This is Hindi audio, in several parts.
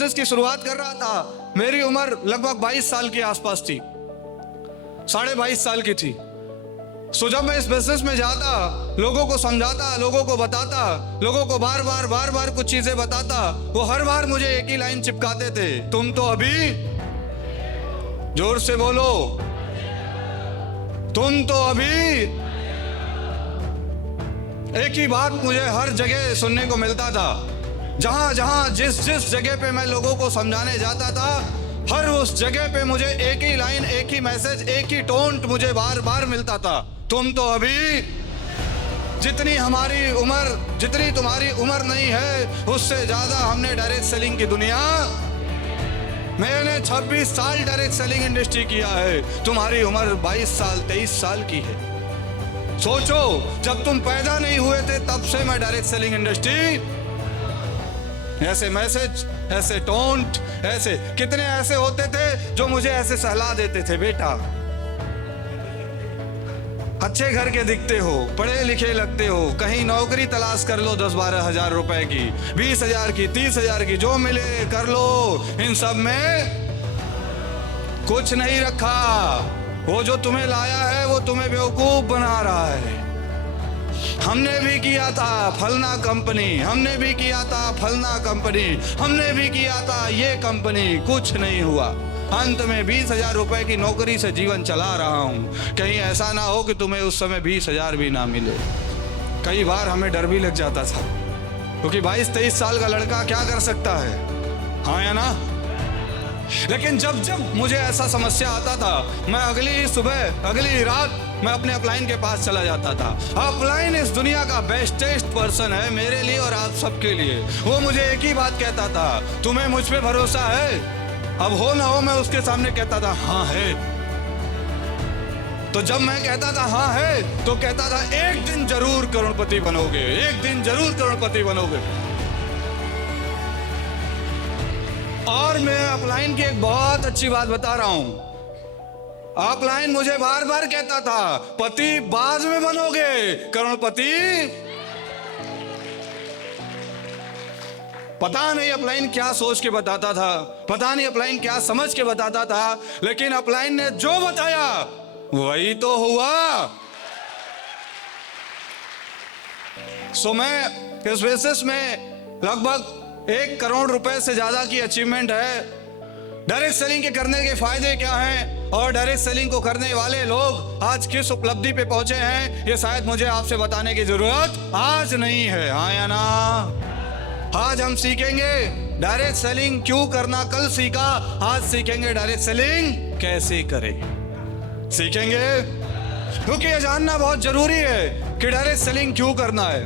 बिजनेस की शुरुआत कर रहा था, मेरी उम्र लगभग 22 साल के आसपास थी, 22.5 साल की थी। सो जब मैं इस बिजनेस में जाता, लोगों को समझाता, लोगों को बताता, लोगों को बार बार कुछ चीजें बताता, वो हर बार मुझे एक ही लाइन चिपकाते थे, तुम तो अभी, जोर से बोलो, तुम तो अभी। एक ही बात मुझे हर जगह सुनने को मिलता था। जहां जहां जिस जगह पे मैं लोगों को समझाने जाता था, हर उस जगह पे मुझे एक ही लाइन, एक ही मैसेज, एक ही टोन मुझे बार बार मिलता था, तुम तो अभी, जितनी हमारी उम्र, जितनी तुम्हारी उम्र नहीं है, उससे ज्यादा हमने डायरेक्ट सेलिंग की दुनिया, मैंने 26 साल डायरेक्ट सेलिंग इंडस्ट्री किया है, तुम्हारी उम्र 22 साल 23 साल की है। सोचो, जब तुम पैदा नहीं हुए थे तब से मैं डायरेक्ट सेलिंग इंडस्ट्री, ऐसे मैसेज, ऐसे टोंट, ऐसे कितने ऐसे होते थे जो मुझे ऐसे सलाह देते थे, बेटा अच्छे घर के दिखते हो, पढ़े लिखे लगते हो, कहीं नौकरी तलाश कर लो 10-12 हजार रुपए की, 20 हजार की, 30 हजार की, जो मिले कर लो, इन सब में कुछ नहीं रखा। वो जो तुम्हें लाया है वो तुम्हें बेवकूफ बना रहा है। हमने भी किया था फलना कंपनी, हमने भी किया था फलना कंपनी, हमने भी किया था ये कंपनी, कुछ नहीं हुआ। अंत में 20 हजार रुपए की नौकरी से जीवन चला रहा हूं। कहीं ऐसा ना हो कि तुम्हें उस समय 20 हजार भी ना मिले। कई बार हमें डर भी लग जाता था, क्योंकि 22-23 साल का लड़का क्या कर सकता है, हाँ या ना। लेकिन जब जब मुझे ऐसा समस्या आता था, मैं अगली सुबह, अगली रात मैं अपने अपलाइन के पास चला जाता था। अपलाइन इस दुनिया का बेस्टेस्ट पर्सन है मेरे लिए और आप सबके लिए। वो मुझे एक ही बात कहता था, तुम्हें मुझ पे भरोसा है। अब हो ना हो मैं उसके सामने कहता था हाँ है। तो जब मैं कहता था हाँ है, तो कहता था एक दिन जरूर करोड़पति बनोगे, एक दिन जरूर करोड़पति बनोगे। और मैं अपलाइन की एक बहुत अच्छी बात बता रहा हूं। अपलाइन मुझे बार बार कहता था, पति बाद में बनोगे, करोड़पति पता नहीं अपलाइन क्या सोच के बताता था, पता नहीं अपलाइन क्या समझ के बताता था, लेकिन अपलाइन ने जो बताया वही तो हुआ। सो मैं इस बिजनेस में लगभग 1 करोड़ रुपए से ज्यादा की अचीवमेंट है। डायरेक्ट सेलिंग के करने के फायदे क्या हैं और डायरेक्ट सेलिंग को करने वाले लोग आज किस उपलब्धि पे पहुंचे हैं, ये शायद मुझे आपसे बताने की जरूरत आज नहीं है, हाँ या ना। आज हम सीखेंगे डायरेक्ट सेलिंग क्यों करना, कल सीखा, आज सीखेंगे डायरेक्ट सेलिंग कैसे करें, सीखेंगे। क्योंकि ये जानना बहुत जरूरी है कि डायरेक्ट सेलिंग क्यों करना है।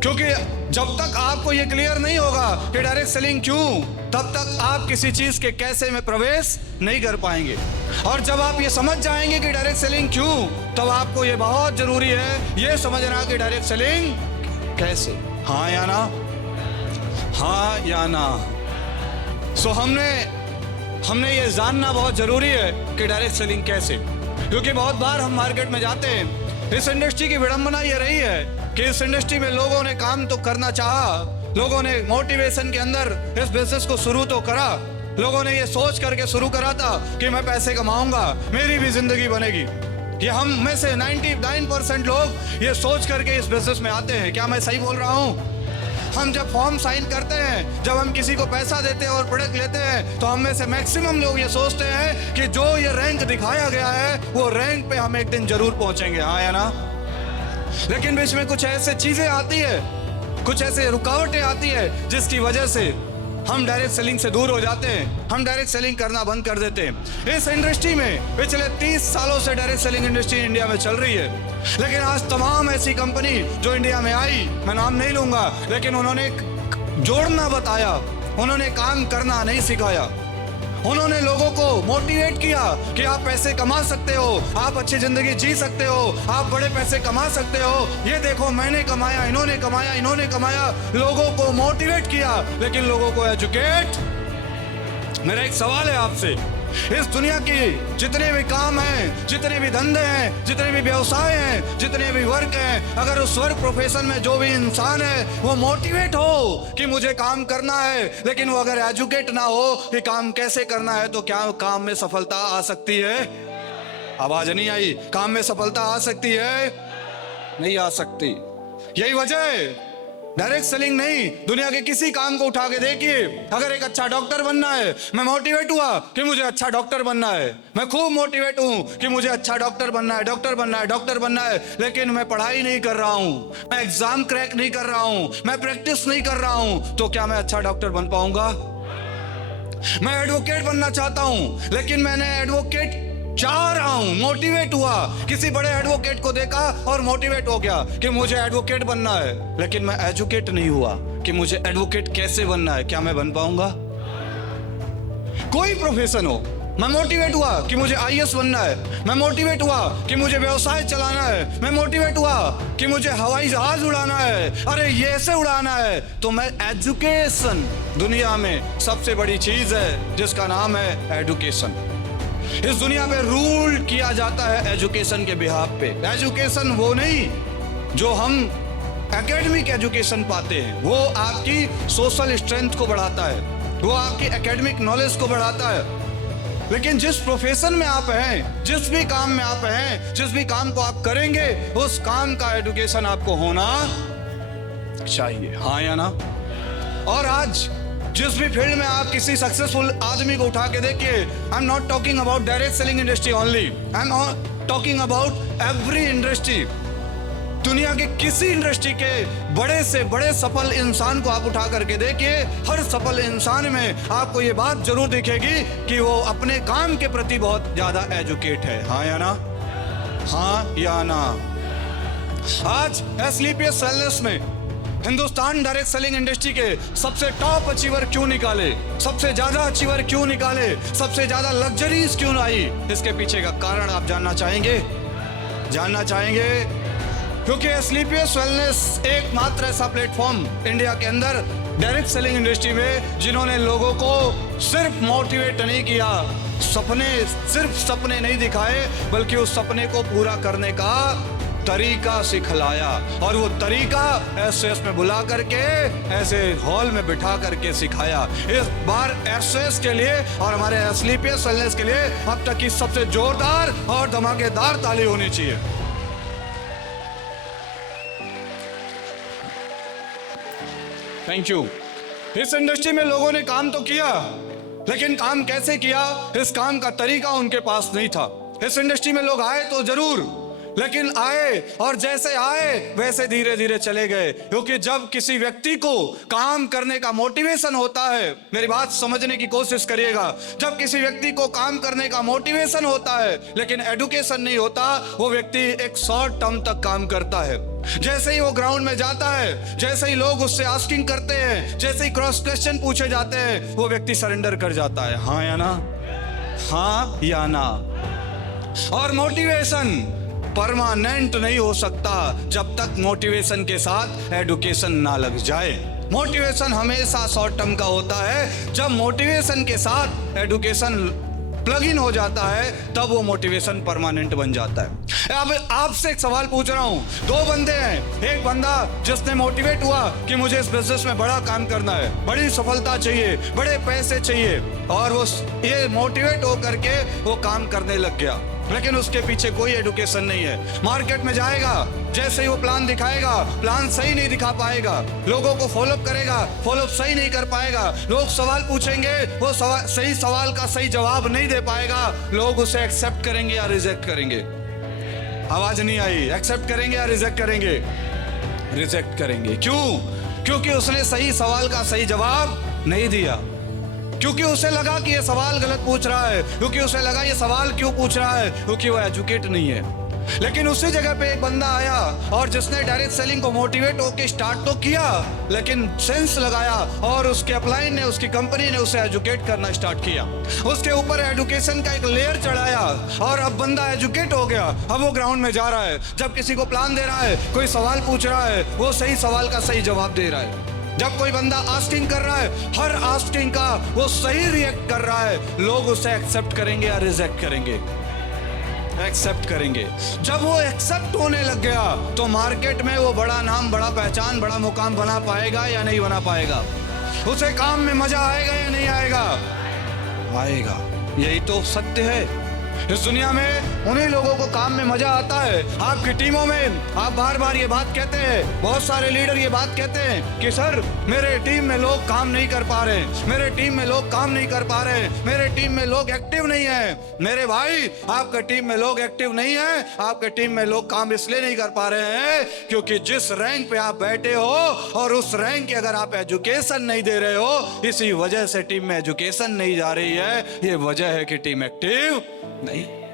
क्योंकि जब तक आपको ये क्लियर नहीं होगा कि डायरेक्ट सेलिंग क्यों, तब तक आप किसी चीज के कैसे में प्रवेश नहीं कर पाएंगे। और जब आप ये समझ जाएंगे कि डायरेक्ट सेलिंग क्यों, तब आपको ये बहुत जरूरी है ये समझना कि डायरेक्ट सेलिंग कैसे, हाँ या ना, हाँ या ना। सो हमने ये जानना बहुत जरूरी है कि डायरेक्ट सेलिंग कैसे। क्योंकि बहुत बार हम मार्केट में जाते हैं, इस इंडस्ट्री की विडंबना ये रही है कि इस इंडस्ट्री में लोगों ने काम तो करना चाहा, लोगों ने मोटिवेशन के अंदर इस बिजनेस को शुरू तो करा, लोगों ने ये सोच करके शुरू करा था कि मैं पैसे कमाऊंगा, मेरी भी जिंदगी बनेगी। ये हम में से 99% लोग ये सोच करके इस बिजनेस में आते हैं। क्या मैं सही बोल रहा हूँ? हम जब फॉर्म साइन करते हैं, जब हम किसी को पैसा देते हैं और प्रोडक्ट लेते हैं, तो हम में से मैक्सिमम लोग ये सोचते हैं कि जो ये रैंक दिखाया गया है वो रैंक पे हम एक दिन जरूर पहुंचेंगे, हाँ या ना। लेकिन बीच में कुछ ऐसे चीजें आती है, कुछ ऐसे रुकावटें आती है जिसकी वजह से हम डायरेक्ट सेलिंग से दूर हो जाते हैं, हम डायरेक्ट सेलिंग करना बंद कर देते हैं। इस इंडस्ट्री में पिछले 30 सालों से डायरेक्ट सेलिंग इंडस्ट्री इंडिया में चल रही है। लेकिन आज तमाम ऐसी कंपनी जो इंडिया में आई, मैं नाम नहीं लूंगा, लेकिन उन्होंने जोड़ना बताया, उन्होंने काम करना नहीं सिखाया। उन्होंने लोगों को मोटिवेट किया कि आप पैसे कमा सकते हो, आप अच्छी जिंदगी जी सकते हो, आप बड़े पैसे कमा सकते हो। ये देखो मैंने कमाया, इन्होंने कमाया, इन्होंने कमाया, लोगों को मोटिवेट किया, लेकिन लोगों को एजुकेट। मेरा एक सवाल है आपसे, इस दुनिया की जितने भी काम हैं, जितने भी धंधे हैं, जितने भी व्यवसाय हैं, जितने भी वर्क हैं, अगर उस वर्क प्रोफेशन में जो भी इंसान है वो मोटिवेट हो कि मुझे काम करना है, लेकिन वो अगर एजुकेट ना हो कि काम कैसे करना है, तो क्या काम में सफलता आ सकती है? आवाज नहीं आई। काम में सफलता आ सकती है? नहीं आ सकती। यही वजह है डायरेक्ट सेलिंग नहीं, दुनिया के किसी काम को उठा के देखिए। अगर एक अच्छा डॉक्टर बनना है, मैं मोटिवेट हुआ कि मुझे अच्छा डॉक्टर बनना है, मैं खूब मोटिवेट हूं कि मुझे अच्छा डॉक्टर बनना है, डॉक्टर बनना है, डॉक्टर बनना है, लेकिन मैं पढ़ाई नहीं कर रहा हूं, मैं एग्जाम क्रैक नहीं कर रहा हूं, मैं प्रैक्टिस नहीं कर रहा हूं, तो क्या मैं अच्छा डॉक्टर बन पाऊंगा? मैं एडवोकेट बनना चाहता हूं, लेकिन मैंने एडवोकेट चाह रहा हूं, मोटिवेट हुआ, किसी बड़े एडवोकेट को देखा और मोटिवेट हो गया कि मुझे एडवोकेट बनना है, लेकिन मैं एजुकेट नहीं हुआ कि मुझे एडवोकेट कैसे बनना है। क्या मैं बन पाऊंगा? कोई प्रोफेशन हो, मैं मोटिवेट हुआ कि मुझे आईएएस बनना है, मैं मोटिवेट हुआ कि मुझे व्यवसाय चलाना है, मैं मोटिवेट हुआ कि मुझे हवाई जहाज उड़ाना है, अरे ये ऐसे उड़ाना है, तो मैं एजुकेशन, दुनिया में सबसे बड़ी चीज है जिसका नाम है एजुकेशन। इस दुनिया में रूल किया जाता है एजुकेशन के बिहाफ पे। एजुकेशन वो नहीं जो हम एकेडमिक एजुकेशन पाते हैं, वो आपकी सोशल स्ट्रेंथ को बढ़ाता है, वो आपकी एकेडमिक नॉलेज को बढ़ाता है। लेकिन जिस प्रोफेशन में आप हैं, जिस भी काम में आप हैं, जिस भी काम को आप करेंगे, उस काम का एजुकेशन आपको होना चाहिए, हाँ या ना? और आज जिस भी फील्ड में आप किसी सक्सेसफुल आदमी को उठा के देखिए, I am not talking about direct selling industry only, I am talking about every industry. दुनिया के किसी इंडस्ट्री के बड़े से बड़े सफल इंसान को आप उठा करके देखिए, हर सफल इंसान में आपको ये बात जरूर दिखेगी कि वो अपने काम के प्रति बहुत ज्यादा एजुकेट है, हाँ या ना? हाँ या ना? आज एसलीपीएस वेलनेस में हिंदुस्तान डायरेक्ट सेलिंग इंडस्ट्री के सबसे टॉप अचीवर क्यों निकाले, सबसे ज्यादा अचीवर क्यों निकाले, सबसे ज्यादा लग्जरीज क्यों आई, इसके पीछे का कारण आप जानना चाहेंगे? जानना चाहेंगे? क्योंकि एसलीपीएस वेलनेस एकमात्र ऐसा प्लेटफॉर्म इंडिया के अंदर डायरेक्ट सेलिंग इंडस्ट्री में जिन्होंने लोगों को सिर्फ मोटिवेट नहीं किया, सिर्फ सपने नहीं दिखाए, बल्कि उस सपने को पूरा करने का तरीका सिखलाया। और वो तरीका एसएस में बुला करके ऐसे हॉल में बिठा करके सिखाया। इस बार एसएस के लिए और हमारे एसलीपीएस वेलनेस के लिए अब तक की सबसे जोरदार और धमाकेदार ताली होनी चाहिए। Thank you. इस इंडस्ट्री में लोगों ने काम तो किया, लेकिन काम कैसे किया, इस काम का तरीका उनके पास नहीं था। इस इंडस्ट्री में लोग आए तो जरूर, लेकिन आए और जैसे आए वैसे धीरे धीरे चले गए। क्योंकि जब किसी व्यक्ति को काम करने का मोटिवेशन होता है, मेरी बात समझने की कोशिश करिएगा, जब किसी व्यक्ति को काम करने का मोटिवेशन होता है लेकिन एजुकेशन नहीं होता, वो व्यक्ति एक शॉर्ट टर्म तक काम करता है। जैसे ही वो ग्राउंड में जाता है, जैसे ही लोग उससे आस्किंग करते हैं, जैसे ही क्रॉस क्वेश्चन पूछे जाते हैं, वो व्यक्ति सरेंडर कर जाता है, हाँ या ना? हाँ या ना? और मोटिवेशन परमानेंट नहीं हो सकता जब तक मोटिवेशन के साथ एजुकेशन ना लग जाए। मोटिवेशन हमेशा शॉर्ट टर्म का होता है, जब मोटिवेशन के साथ एजुकेशन प्लग इन हो जाता है तब वो मोटिवेशन परमानेंट बन जाता है। अब आपसे एक सवाल पूछ रहा हूं, दो बंदे हैं, एक बंदा जिसने मोटिवेट हुआ कि मुझे इस बिजनेस में बड़ा काम करना है, बड़ी सफलता चाहिए, बड़े पैसे चाहिए, और वो ये मोटिवेट होकर के वो काम करने लग गया, लेकिन उसके पीछे कोई एजुकेशन नहीं है। मार्केट में जाएगा, जैसे ही वो प्लान दिखाएगा, प्लान सही नहीं दिखा पाएगा, लोगों को फॉलोअप करेगा, फॉलोअप सही नहीं कर पाएगा, लोग सवाल पूछेंगे, वो सही सवाल का सही जवाब नहीं दे पाएगा, लोग उसे एक्सेप्ट करेंगे या रिजेक्ट करेंगे। आवाज नहीं आई? एक्सेप्ट करेंगे या रिजेक्ट करेंगे? रिजेक्ट करेंगे। क्यों? क्योंकि उसने सही सवाल का सही जवाब नहीं दिया, क्योंकि उसे लगा कि ये सवाल गलत पूछ रहा है, क्योंकि उसे लगा ये सवाल क्यों पूछ रहा है, क्योंकि वो एजुकेट नहीं है। लेकिन उसी जगह पे एक बंदा आया और जिसने डायरेक्ट सेलिंग को मोटिवेट होकर स्टार्ट तो किया, लेकिन सेंस लगाया और उसके अपलाइन ने, उसकी कंपनी ने उसे एजुकेट करना स्टार्ट किया, उसके ऊपर एजुकेशन का एक लेयर चढ़ाया और अब बंदा एजुकेट हो गया। अब वो ग्राउंड में जा रहा है, जब किसी को प्लान दे रहा है, कोई सवाल पूछ रहा है, वो सही सवाल का सही जवाब दे रहा है। जब कोई बंदा आस्किंग कर रहा है, हर आस्किंग का वो सही रिएक्ट कर रहा है, लोग उसे एक्सेप्ट करेंगे या रिजेक्ट करेंगे? एक्सेप्ट करेंगे। जब वो एक्सेप्ट होने लग गया तो मार्केट में वो बड़ा नाम, बड़ा पहचान, बड़ा मुकाम बना पाएगा या नहीं बना पाएगा? उसे काम में मजा आएगा या नहीं आएगा? आएगा। यही तो सत्य है। इस दुनिया में उन्हीं लोगों को काम में मजा आता है। आपकी टीमों में आप बार बार ये बात कहते हैं, बहुत सारे लीडर ये बात कहते हैं कि सर मेरे टीम में लोग काम नहीं कर पा रहे, मेरे टीम में लोग काम नहीं कर पा रहे, मेरे टीम में लोग एक्टिव नहीं है। मेरे भाई, आपके टीम में लोग एक्टिव नहीं है, आपके टीम में लोग काम इसलिए नहीं कर पा रहे हैं क्योंकि जिस रैंक पे आप बैठे हो और उस रैंक की अगर आप एजुकेशन नहीं दे रहे हो, इसी वजह से टीम में एजुकेशन नहीं जा रही है। ये वजह है कि टीम एक्टिव नहीं।